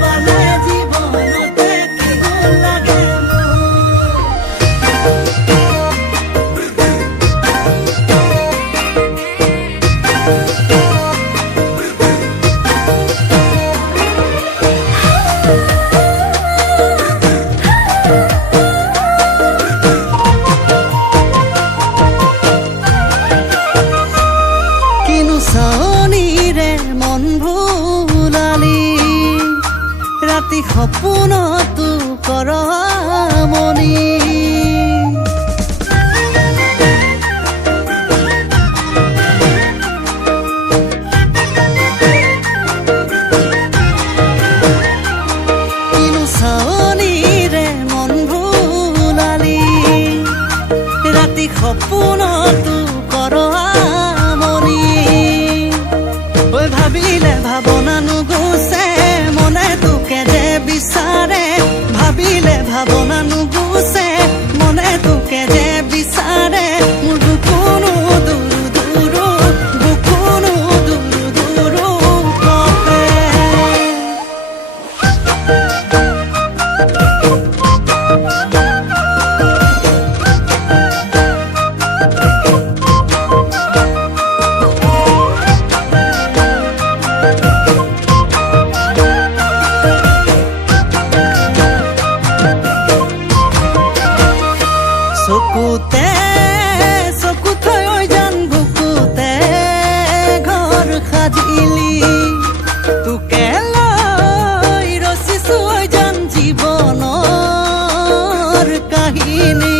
পালে জীৱনতে কি গুণ লাগে চাৱনিৰে মন ভুলালি ৰাতি সপোনতো কৰ আমনি কিনো চাৱনিৰে মন ভুলালি ৰাতি সপোনতো কৰ ভাবিলে ভাৱনা নুগুচে মনে তোকে যে বিচাৰে ভাবিলে ভাৱনা নুগুচে মনে তোকে যে বিচাৰে মোৰ বুকুনো দূৰ দূৰ বুকুনো দূৰ দূৰ কপে চকুতে চকু থৈ জান বুকুতে ঘৰ সাজিলি তোকে লৈ ৰচিছো জান জীৱনৰ কাহিনী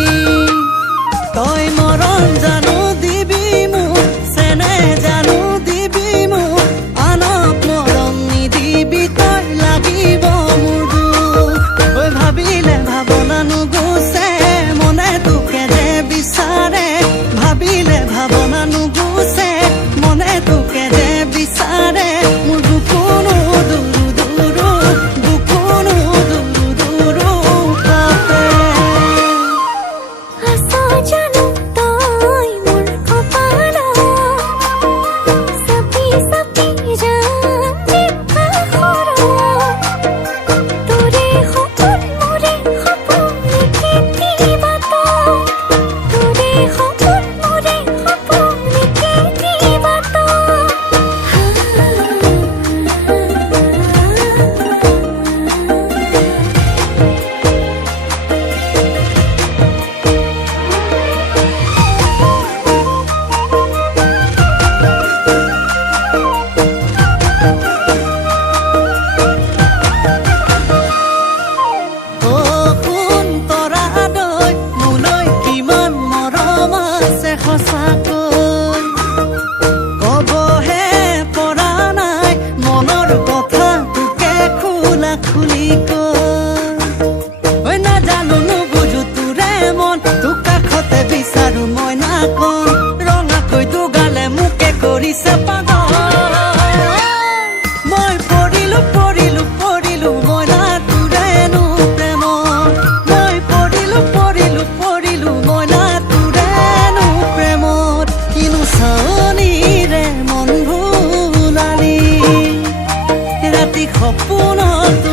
তই মৰম জানো দিবি মোক চেনে জানো দিবি মোক আনক মৰম নিদিবি তই লাগিব মোৰ দুখ ঐ ভাবিলে ভাৱনা নুগুচে ভাবিলে ভাৱনা নুগুচে মনে তোকে যে বিচাৰে মোৰ বুকুনো দূৰ দূৰ বুকুনো দূৰ দূৰ কপে আছা জানো তই মোৰ কপালত চাপি চাপি যাম জিভাখনত তোৰে সপোন মোৰে সপোন কেতিয়াবাত তোৰে সপোন কবহে পৰা নাই মনৰ কথা তোকে খুলি কৈ নাজানো নুবুজো তোৰে মন তোক কাষতে বিচাৰো মই নাকন ৰঙাকৈ দুগালে মোকে কৰিছে পাগল মই পৰিলো পৰিলো পৰিলো মই না তোৰেনো প্ৰেমত মই পৰিলো পৰিলো পৰিলো মই না তোৰেনো প্ৰেমত কিনো চাৱনিৰে মন ভুলালি ৰাতি সপোনত